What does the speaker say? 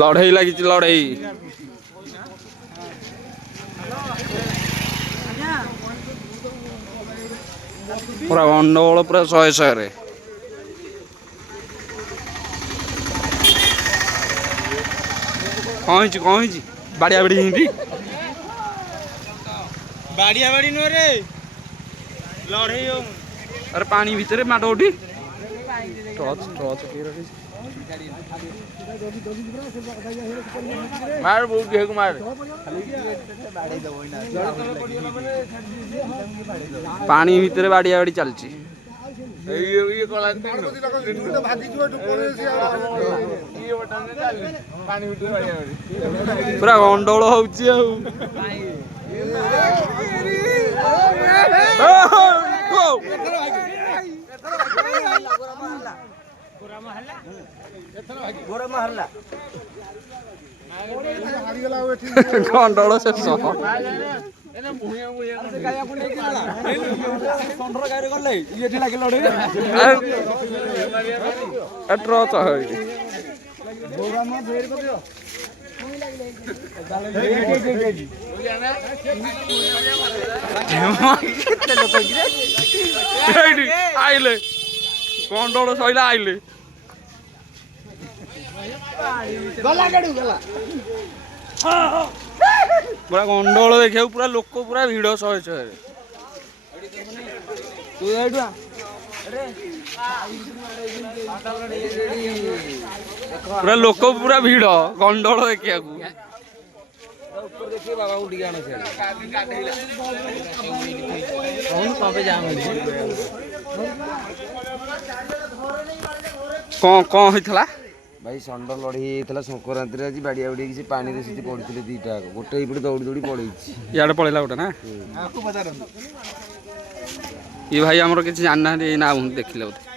लड़ई लगी लड़ई पूरा गंडगोल पूरा 100 रे कौन बाड़िया बाड़ी हिंदी बाड़िया बाड़ी नुह रे लड़ई हो अरे पानी भीतर माट उठी टॉर्च टॉर्च मार बहुत घेक मार पानी भीतर बाड़िया बाड़ी चलची पूरा गंडगोल होउची गंडगोल शेष ट्रच आइले गंडगोल सैला आइले पूरा गंडगोल देखिए पूरा लोक पूरा भिड़ 100 पूरा लोक पूरा भिड़ गंडगोल देखिया कौन होता भाई षंड लड़ी होता संक्रांति आज बाड़िया बाड़ी से पानी सीधे पड़ते दीटा गोटे ये दौड़ी दौड़ी पड़े इे पड़ेगा गोटे ना ये भाई आमर किसी जाना ना देखिले बोधे